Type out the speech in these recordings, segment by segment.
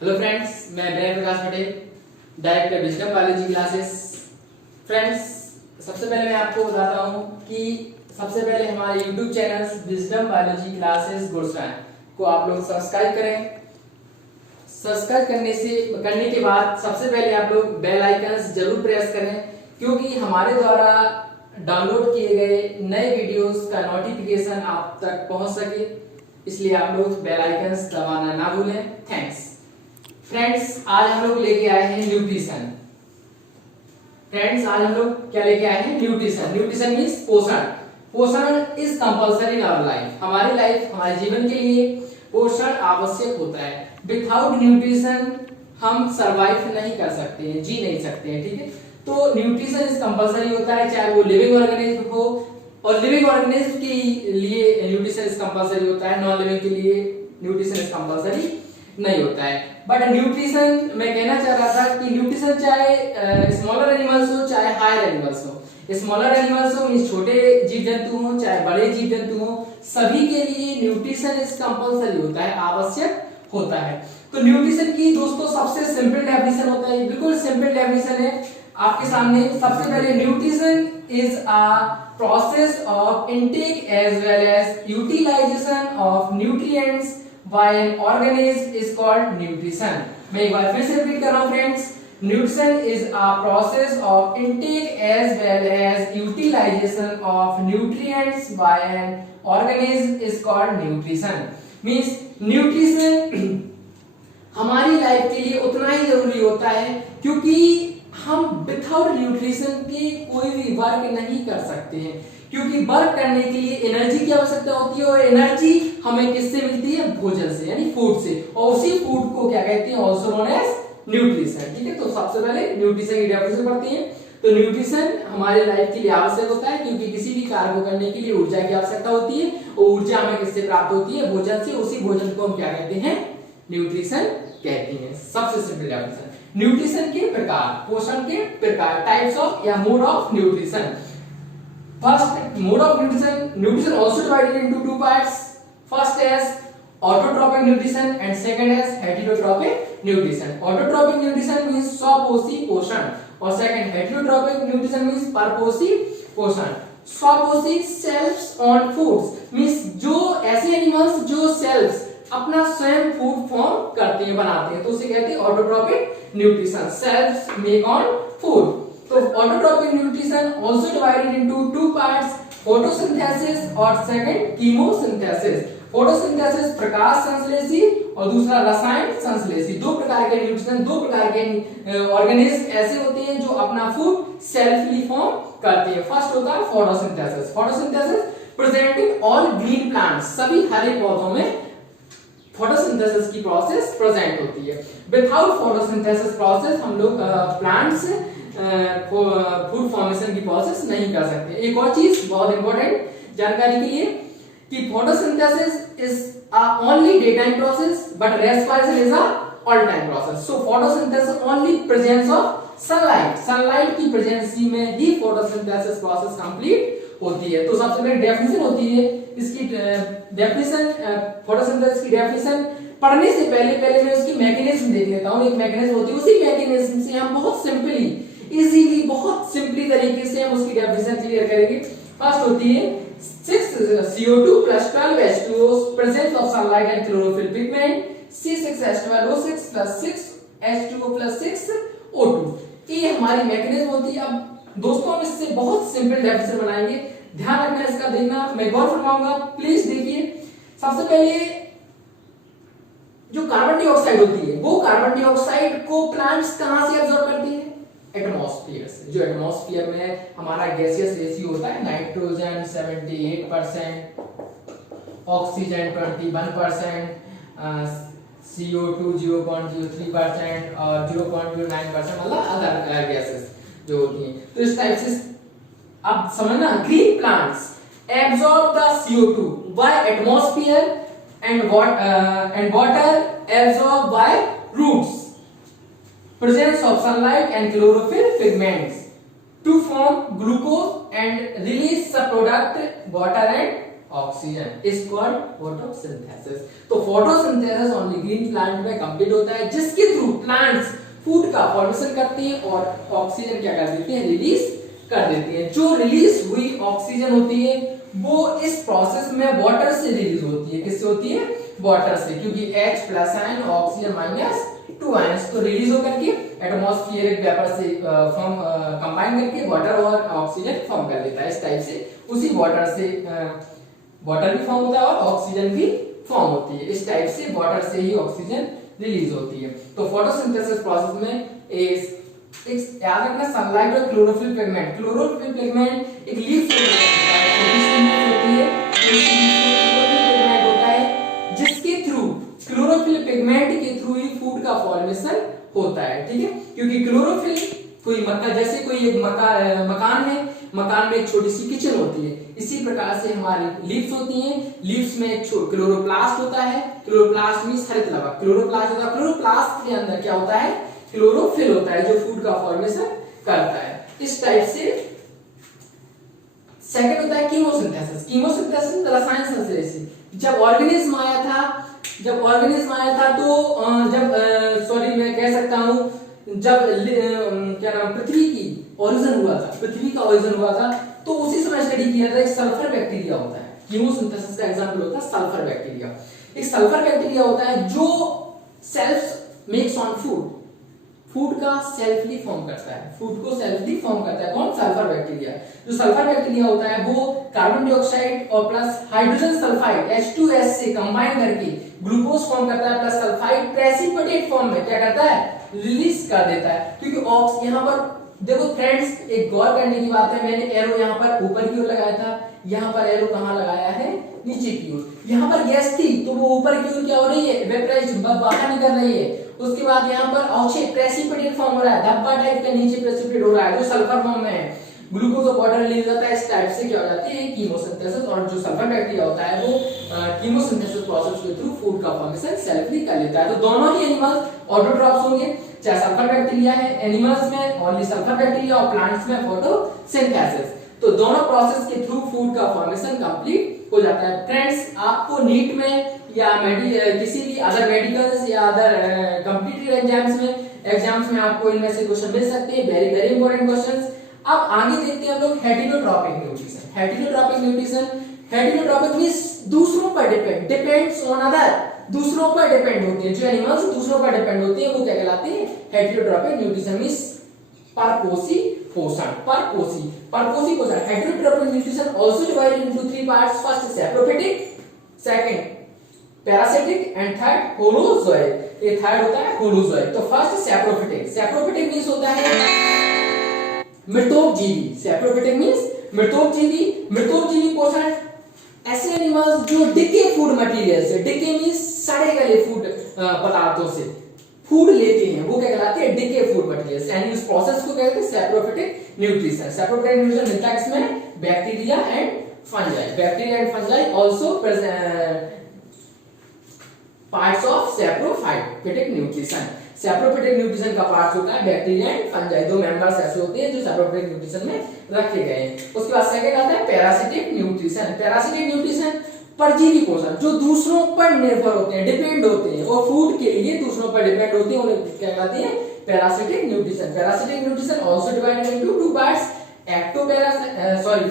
Hello friends, मैं Brahm Prakash Patel, director wisdom biology classes. Friends, सबसे पहले मैं आपको बताता हूँ कि सबसे पहले हमारे YouTube channel wisdom biology classes Gurgaon को आप लोग सब्सक्राइब करें। सब्सक्राइब करने के बाद सबसे पहले आप लोग बेल आइकन जरूर प्रेस करें, क्योंकि हमारे द्वारा डाउनलोड किए गए नए वीडियोस का नोटिफिकेशन आप तक पहुंच सके, इसलिए आप लोग बेल आइकन दबाना ना भूलें। थैंक्स। फ्रेंड्स, आज हम लोग लेके आए हैं न्यूट्रिशन। फ्रेंड्स, आज हम लोग क्या लेके आए हैं? न्यूट्रिशन। न्यूट्रिशन मींस पोषण। पोषण is compulsory in our life. हमारे जीवन के लिए पोषण आवश्यक होता है। विदाउट न्यूट्रिशन हम सरवाइव नहीं कर सकते हैं, जी नहीं सकते हैं, ठीक है। तो न्यूट्रिशन इज कंपल्सरी होता है, चाहे वो लिविंग ऑर्गेनिज्म हो, और लिविंग ऑर्गेनिज्म के लिए न्यूट्रिशन इज कंपल्सरी होता है, नॉन लिविंग के लिए न्यूट्रिशन इज कंपल्सरी नहीं होता है। बट न्यूट्रिशन, मैं कहना चाह रहा था कि न्यूट्रिशन चाहे स्मॉलर एनिमल्स हो चाहे हायर एनिमल्स हो। स्मॉलर एनिमल्स हो मींस छोटे जीव जंतु हो चाहे बड़े जीव जंतु हो, सभी के लिए न्यूट्रिशन इज कंपल्सरी होता है, आवश्यक होता है। तो न्यूट्रिशन की दोस्तों सबसे सिंपल डेफिनेशन होता है, बिल्कुल सिंपल डेफिनेशन है आपके सामने। सबसे पहले nutrition is a process of intake as well as utilization of nutrients by an organism is called nutrition। मैं एक बार फिर से रिपीट कर रहा हूं friends, nutrition is a process of intake as well as utilization of nutrients by an organism is called nutrition। means nutrition हमारी life के लिए उतना ही जरूरी होता है, क्योंकि हम विदाउट न्यूट्रिशन के कोई भी वर्क नहीं कर सकते हैं। क्योंकि वर्क करने के लिए एनर्जी की आवश्यकता होती है, और एनर्जी हमें किससे मिलती है? भोजन से, यानी फूड से। और उसी फूड को क्या कहते हैं? ऑल्सो नोन एज न्यूट्रिशन, ठीक है। तो सबसे पहले न्यूट्रिशन की डेफिनेशन पढ़ते हैं। तो न्यूट्रिशन हमारे लाइफ के लिए आवश्यक होता है, क्योंकि किसी भी कार्य को करने के लिए ऊर्जा की आवश्यकता होती है, और ऊर्जा हमें किससे प्राप्त होती है? भोजन से। उसी भोजन को हम क्या कहते हैं? न्यूट्रिशन कहते हैं। सबसे सिंपल डेफिनेशन। न्यूट्रिशन के प्रकार, पोषण के प्रकार, टाइप्स ऑफ या mode of nutrition. First mode of nutrition. Nutrition also divided into two parts. First as autotrophic nutrition and second as heterotrophic nutrition. Autotrophic nutrition means स्वपोषी पोषण, और second heterotrophic nutrition means परपोषी पोषण। स्वपोषी sales on foods means जो ऐसे animals जो sales अपना स्वयं food form करते हैं, बनाते हैं, तो उसे कहते हैं autotrophic nutrition. Cells make on food. तो autotrophic nutrition also divided into two parts, photosynthesis और सेकंड कीमोसिंथेसिस। फोटोसिंथेसिस प्रकाश संश्लेषी और दूसरा रसायन संश्लेषी। दो प्रकार के न्यूट्रिशन, दो प्रकार के ऑर्गेनिज्म ऐसे होते हैं जो अपना फूड सेल्फली फॉर्म करते हैं। फर्स्ट होता है photosynthesis. Photosynthesis present in all green plants, सभी हरे पौधों में फोटोसिंथेसिस की प्रोसेस प्रेजेंट होती है। विदाउट फोटोसिंथेसिस प्रोसेस हम लोग प्लांट्स फूड फॉर्मेशन की प्रोसेस नहीं कर सकते। एक और चीज बहुत इंपॉर्टेंट जानकारी के लिए कि photosynthesis is only day time process, but respiration is all time process. So photosynthesis only presence of sunlight, sunlight की प्रेजेंसी में ही फोटोसिंथेसिस प्रोसेस कंप्लीट होती है। तो सबसे पहले डेफिनेशन होती है इसकी, डेफिनेशन फोटोसिंथेसिस की डेफिनेशन पढ़ने से पहले मैं उसकी मैकेनिज्म देख लेता हूं। एक मैकेनिज्म होती है, उसी मैकेनिज्म से हम बहुत सिंपली, इजीली, बहुत सिंपली तरीके से हम उसकी डेफिनेशन क्लियर करेंगे। फर्स्ट होती है 6 CO2 plus 12 H2O, presence of sunlight and chlorophyll pigment, C6H12O6 plus 6 H2O plus 6 O2। ये हमारी मैकेनिज्म होती है। अब दोस्तों हम इससे बहुत सिंपल डेफिनेशन बनाएंगे, ध्यान रखना, इसका देखना, मैं गौर फरमाऊंगा, प्लीज देखिए। सबसे पहले जो कार्बन डाइऑक्साइड होती है, वो कार्बन डाइऑक्साइड को प्लांट्स कहां से एब्जॉर्ब करती है? एटमॉस्फेयर से। जो एटमॉस्फेयर में हमारा गैसियस रेशियो होता है, नाइट्रोजन 78%, ऑक्सीजन 21%, CO2 0.03% और 0.09% मतलब अदर गैसेस जो होती हैं। तो इस टाइप से अब समझना, green plants absorb the CO2 by atmosphere and water absorbed by roots, presence of sunlight and chlorophyll pigments to form glucose and release the product water and oxygen is called photosynthesis. तो photosynthesis only green plant में complete होता है, जिसके through plants food का formation करते हैं और oxygen क्या कर देते हैं, रिलीज कर देते हैं। जो रिलीज हुई ऑक्सीजन होती है वो इस प्रोसेस में वाटर से रिलीज होती है। किससे होती है, वाटर से, क्योंकि H plus ion oxygen minus 2 ions तो रिलीज होकर के एटमॉस्फेरिक वेपर से फॉर्म कंबाइन करके वाटर और ऑक्सीजन फॉर्म कर लेता है। इस टाइप से उसी वाटर से वाटर भी फॉर्म होता है और ऑक्सीजन भी फॉर्म होती है। इस टाइप से वाटर से ही ऑक्सीजन रिलीज होती है। तो फोटोसिंथेसिस प्रोसेस में याद रखना सनलाइट और क्लोरोफिल पिगमेंट। क्लोरोफिल पिगमेंट एक लीफ से होती है, पिगमेंट होता है जिसके थ्रू क्लोरोफिल पिगमेंट के थ्रू ही फूड का फॉर्मेशन होता है। ठीक है, क्योंकि क्लोरोफिल कोई मक्का जैसे कोई एक मकान है, मकान में एक छोटी सी किचन होती है, इसी प्रकार से हमारी लीव्स होती हैं। लीव्स में एक क्लोरोप्लास्ट होता है। क्लोरोप्लास्ट मींस हरित लवक। क्लोरोप्लास्ट होता है, क्लोरोप्लास्ट के अंदर क्या होता है, क्लोरोफिल होता है जो फूड का फॉर्मेशन करता है। इस टाइप से सेकंड होता है कीमोसिंथेसिस। कीमोसिंथेसिस रसायन संश्लेषण। जब ऑर्गेनिज्म आया था तो मैं कह सकता हूं जब क्या नाम पृथ्वी की ओरिजिन हुआ था, पृथ्वी का ओरिजिन हुआ था, तो उसी समय स्टडी किया था। एक सल्फर बैक्टीरिया होता है, कीमोसिंथेसिस का एग्जांपल होता है सल्फर बैक्टीरिया। एक सल्फर बैक्टीरिया होता है जो self makes on food, food का सेल्फली फॉर्म करता है, फूड को सेल्फली फॉर्म करता है। कौन, सल्फर बैक्टीरिया। जो सल्फर बैक्टीरिया होता है वो कार्बन डाइऑक्साइड और प्लस हाइड्रोजन सल्फाइड H2S से कंबाइन करके ग्लूकोज फॉर्म करता है, प्लस सल्फाइड प्रेसिपिटेट फॉर्म में क्या करता है, रिलीज कर देता है। क्योंकि यहाँ पर देखो फ्रेंड्स, एक गौर करने की बात है, मैंने एरो यहाँ पर ऊपर की ओर लगाया था, यहाँ पर एरो कहाँ लगाया है, नीचे की ओर। यहाँ पर गैस थी तो वो ऊपर की ओर क्या हो रही है, वेपराइज्ड बाहर निकल रही है। उसके बाद यहाँ पर ऑक्सीजन प्रेसिपिटेट फॉर्म हो रहा है, धब्बा टाइप का नीचे प्रेसिपिटेट हो रहा है जो सल्फर फॉर्म में है, ग्लूकोज और वाटर रिलीज होता है। इस टाइप से क्या हो जाती है, कीमोसिंथेसिस। और जो सल्फर बैक्टीरिया होता है वो कीमोसिंथेसिस प्रोसेस के थ्रू फूड का फॉर्मेशन सेल्फली कर लेता है। तो दोनों ही एनिमल्स ऑटोट्रॉफ्स होंगे, चाहे सल्फर बैक्टीरिया है, एनिमल्स में ओनली सल्फर बैक्टीरिया और प्लांट्स में फोटोसिंथेसिस। तो दोनों प्रोसेस के थ्रू फूड का फॉर्मेशन कंप्लीट हो जाता है। फ्रेंड्स, आपको नीट में या किसी भी अदर मेडिकल्स या अदर कॉम्पिटिटिव एग्जाम्स में आपको इनमें से क्वेश्चन मिल सकते हैं, वेरी वेरी इंपॉर्टेंट क्वेश्चंस। अब आगे देखते हैं हम लोग heterotrophic nutrition. Heterotrophic nutrition, heterotrophic means दूसरों पर डिपेंड्स ऑन अदर, दूसरों पर डिपेंड होते हैं। जो एनिमल्स दूसरों पर डिपेंड होते हैं वो क्या कहलाते हैं, हेटेरोट्रॉपिक न्यूट्रिशन मींस परपोषी पोषण। परपोषी पोषण। Heterotrophic nutrition also divided into 3 parts. First saprophytic, second parasitic and third holozoic. ये थर्ड होता है होलोजोइक। तो फर्स्ट सैप्रोफिटिक। सैप्रोफिटिक मींस होता है मृतोपजीवी। Saprophytic means मृतोपजीवी। मृतोपजीवी पोषण ऐसे एनिमल्स जो डिके फूड मटेरियल से, डिके मींस सड़े गले फूड पदार्थों से फूड लेते हैं, वो क्या कहलाते हैं, डिके फूड मटेरियल्स। यानी उस प्रोसेस को कहते हैं सैप्रोफिटिक न्यूट्रिशन। सैप्रोफिटिक न्यूट्रिशन मिलता है इसमें bacteria and fungi. Bacteria and fungi also parts of saprophytic nutrition. Saprophytic nutrition का पार्ट होता है बैक्टीरिया एंड फंजाई। दो मेंबर्स ऐसे होते हैं जो सैप्रोफिटिक न्यूट्रिशन में रखे गए हैं। उसके बाद सेकंड आता है पैरासिटिक न्यूट्रिशन। पैरासिटिक न्यूट्रिशन परजीवी पोषण, जो दूसरों पर निर्भर होते हैं, डिपेंड होते हैं और फूड के लिए दूसरों पर डिपेंड होते हैं, उन्हें क्या कहते हैं, parasitic nutrition. Parasitic nutrition also divided into 2 parts.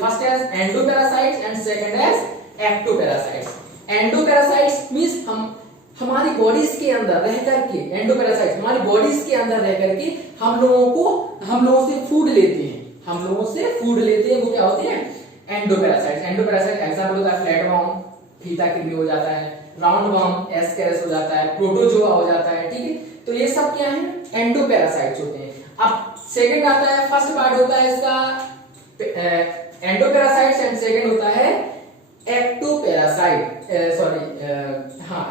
First as endoparasites and second as ectoparasites. Endoparasites means हमारी बॉडीज के अंदर रह करके, एंडोपैरासाइट्स हमारी बॉडीज के अंदर रह करके हम लोगों से फूड लेते हैं, वो क्या होते हैं, एंडोपैरासाइट्स। एंडोपैरासाइट एग्जांपल होता है फ्लैट वर्म, फीता कृमि हो जाता है, राउंड वर्म, एस्केरिस हो जाता है, प्रोटोजोआ हो जाता है। ठीक है, तो ये सब क्या है, एंडोपैरासाइट्स होते हैं। अब सेकंड आता है, फर्स्ट पार्ट होता है इसका एंडोपैरासाइट्स एंड सेकंड होता है एक्टोपैरासाइट।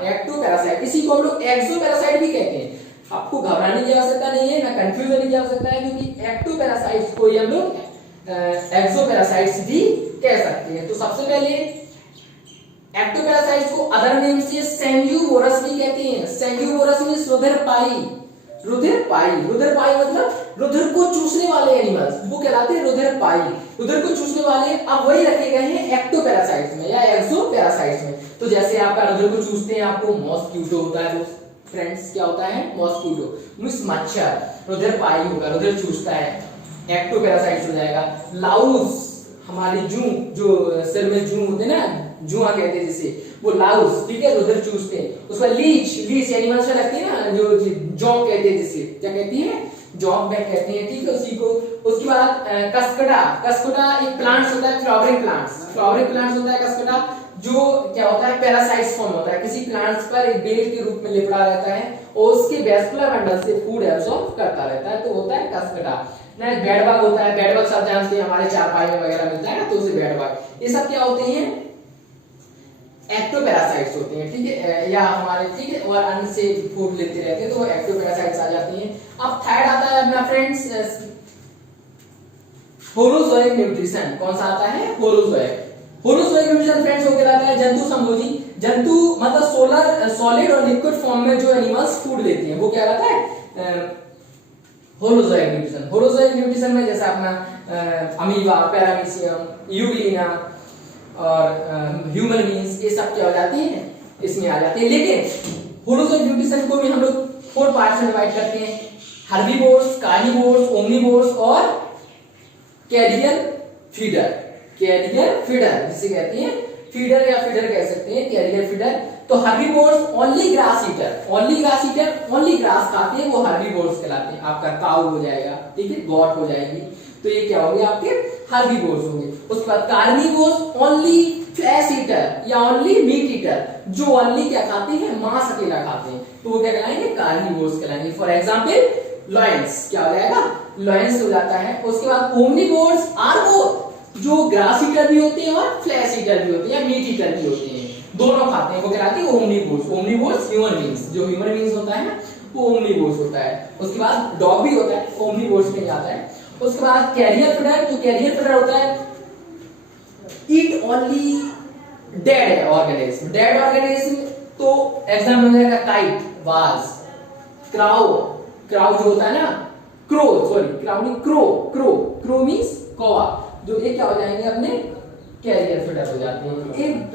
एक्टोपैरासाइट। इसी को हम लोग एक्सोपैरासाइट भी कहते हैं। आपको घबराने की आवश्यकता नहीं है, ना कंफ्यूज होने की आवश्यकता है, क्योंकि एक्टोपैरासाइट्स को हम लोग एक्सोपैरासाइट्स भी कह सकते हैं। तो सबसे पहले एक्टोपैरासाइट्स को अदर नेम से सेंग्यूवोरस भी कहते हैं। सेंग्यूवोरस में सुधर पाई, रुधिरपाई, रुधिरपाई मतलब रुधिर को चूसने वाले एनिमल्स, वो कहलाते हैं रुधिरपाई, रुधिर को चूसने वाले। अब वही रखे गए हैं एक्टोपैरासाइट्स में या एक्सोपैरासाइट्स में। तो जैसे आपका रुधिर को चूसते हैं आपको मॉस्क्यूटो होता है फ्रेंड्स, क्या होता है मॉस्क्यूटो मींस मच्छर, रुधिरपाई होगा, रुधिर चूसता है, एक्टोपैरासाइट्स हो जाएगा। लाउस हमारी जू, जो सिर में जू होते हैं ना, जुआ कहते हैं जिसे, वो लाउस, ठीक है, रुधिर चूसते हैं। उसका लीच, लीच एनिमल्स में लगती है ना, जो जॉक कहते हैं जिसे, क्या कहती है जॉक बैक कहते हैं, ठीक है उसी को। उसके बाद कस्कड़ा, कस्कड़ा एक प्लांट्स होता है, फ्लावरिंग प्लांट्स, फ्लावरिंग प्लांट्स होता है कस्कड़ा, जो क्या होता है पैरासाइट्स फॉर्म होता है, किसी प्लांट्स पर एक बेल के रूप में लिपटा रहता है और उसके वैस्कुलर बंडल से फूड एब्सॉर्ब करता रहता है, तो होता है कस्कड़ा। नेक्स्ट बेडबग होता है, बेडबग सब जानते हैं हमारे चारपाई में वगैरह मिलता है ना, तो उसे बेडबग। ये सब क्या होते हैं एक्टोपैरासाइट्स होते हैं, ठीक है, या हमारे, ठीक है, और अन्य से फूड लेते रहते हैं तो वो एक्टोपैरासाइट्स आ जाती हैं। अब थर्ड आता है अपना फ्रेंड्स होलोजोइक न्यूट्रिशन। कौन सा आता है होलोजोइक, होलोजोइक न्यूट्रिशन फ्रेंड्स हो कहलाता है जंतु संभोजी। जंतु मतलब सॉलिड और लिक्विड फॉर्म में जो एनिमल्स फूड लेते हैं वो क्या कहलाता है होलोजोइक न्यूट्रिशन। होलोजोइक न्यूट्रिशन में जैसे अपना अमीबा, पैरामीशियम, यूग्लिना और ह्यूमन बींग्स, ये सब क्या हो जाती है इसमें आ जाती है। लेकिन होलोजोइक न्यूट्रिशन को भी हम लोग 4 पार्ट्स में डिवाइड करते हैं, हर्बीवोर्स, कार्निवोर्स, ओमनिवोर्स और कैरियर फीडर। कैरियर फीडर जिसे कहते हैं, फीडर या फीडर कह सकते हैं, कैरियर फीडर। तो herbivores only grass eater, only grass eater, only grass खाते हैं, वो हर्बीवोर्स कहलाते हैं। आपका काऊ हो जाएगा, ठीक है, गॉट हो जाएगी, तो ये क्या हो गया आपके हर्बीवोर्स होंगे। उसके बाद कार्निवोर्स ओनली फ्लैश ईटर या ओनली मीट ईटर, जो ओनली क्या खाते हैं मांस अकेला खाते हैं, तो वो क्या कहलाएंगे कार्निवोर्स कहलाएंगे। फॉर एग्जांपल लॉयंस, क्या हो जाएगा लॉयंस हो जाता है। उसके बाद ओमनिवोर्स आर बोथ, जो ग्रास ईटर भी होते हैं और फ्लैश ईटर भी होते हैं या मीट ईटर भी होते हैं, दोनों खाते हैं, वो कहलाते हैं ओमनिवोर्स। ओमनिवोर्स ह्यूमन बींग्स, जो ह्यूमन बींग्स होता है ना वो ओमनिवोर्स होता है। उसके बाद डॉग भी होता है, ओमनिवोर्स में आता है। उसके बाद कैरियर फीडर, जो कैरियर फीडर होता है eat only dead organism, dead organism, तो एग्जांपल हो जाएगा काइट, वाज, क्राउ, क्राउ जो होता है ना, क्रो, सॉरी क्राउ नहीं, क्रो, क्रो, क्रो मींस कौवा, जो ये क्या हो जाएंगे अपने कैरियर फीडर हो जाते हैं। एक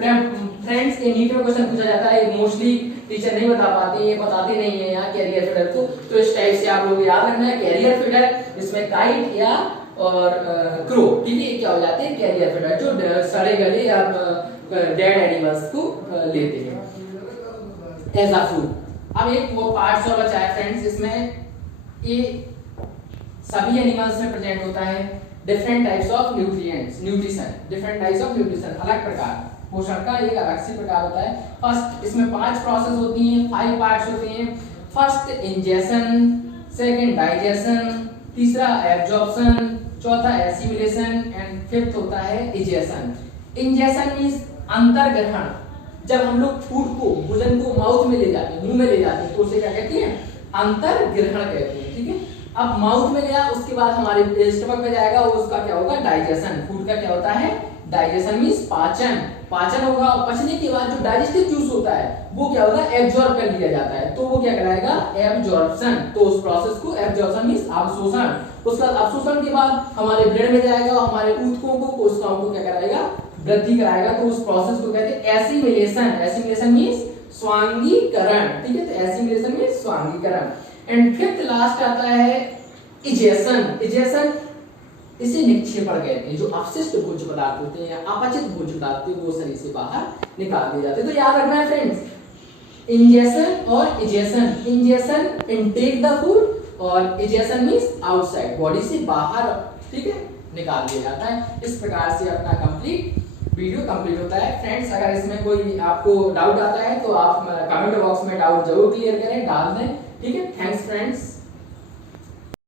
फ्रेंड्स ये नीट में क्वेश्चन पूछा जाता है, मोस्टली टीचर नहीं बता पाते, ये बताते नहीं है यहाँ कैरियर फीडर को, तो इस टाइप से आप लोग याद रखना है कैरियर फीडर, इसमें काइट या और क्रो, ठीक है, क्या हो जाते हैं कैरियर फीडर, जो सड़े गले या डेड एनिमल्स को लेते हैं एज अ फूड। अब एक वो पार्ट्स और बचा है फ्रेंड्स, इसमें ये सभी एनिमल्स में प्रेजेंट होता है different types of nutrients, nutrition, different types of nutrition, अलग प्रकार पोषण का एक अलग से प्रकार होता है। फर्स्ट इसमें 5 प्रोसेस होती हैं, 5 पार्ट्स होते हैं। फर्स्ट इंजेशन, सेकंड डाइजेशन, तीसरा एब्जॉर्प्शन, चौथा एसिमिलेशन एंड फिफ्थ होता है इजेशन। इंजेशन मींस अंतर्ग्रहण, जब हम लोग फूड को, भोजन को माउथ में ले जाते हैं, मुंह में ले जाते हैं, तो उसे क्या कहते हैं अंतर्ग्रहण कहते हैं, ठीक है। अब माउथ में गया, उसके बाद हमारे स्टमक में जाएगा, वो उसका क्या होगा डाइजेशन, फूड का क्या होता है डाइजेशन मींस पाचन, पाचन होगा, और पचने के बाद जो डाइजेस्टिव जूस होता है वो क्या होगा एब्जॉर्ब कर लिया जाता है, तो वो क्या कहलाएगा एब्जॉर्प्शन। तो उस प्रोसेस को एब्जॉर्प्शन मींस अवशोषण। उसके बाद अवशोषण के बाद हमारे ब्लड में जाएगा और हमारे ऊतकों को, कोशिकाओं को क्या कराएगा वृद्धि कराएगा, तो उस प्रोसेस को कहते हैं एसिमिलेशन। एसिमिलेशन मींस स्वांगीकरण, ठीक है, तो एसिमिलेशन मींस स्वांगीकरण। एंड फिफ्थ लास्ट आता है इजेशन। इजेशन इसे निक्षेपण कहते हैं, जो अपशिष्ट भोज्य पदार्थ होते हैं या अपचित भोज्य पदार्थ होते हैं वो शरीर से बाहर निकाल दिए जाते हैं। तो याद रखना है फ्रेंड्स इंजेशन और egestion. Ingestion intake the food और इजेशन मींस आउटसाइड, बॉडी से बाहर, ठीक है, निकाल दिया जाता है। इस प्रकार से अपना कंप्लीट वीडियो कंप्लीट होता है। फ्रेंड्स अगर इसमें कोई आपको डाउट आता है तो आप कमेंट बॉक्स में डाउट जरूर क्लियर करें, डाल दें, ठीक है। Thanks friends.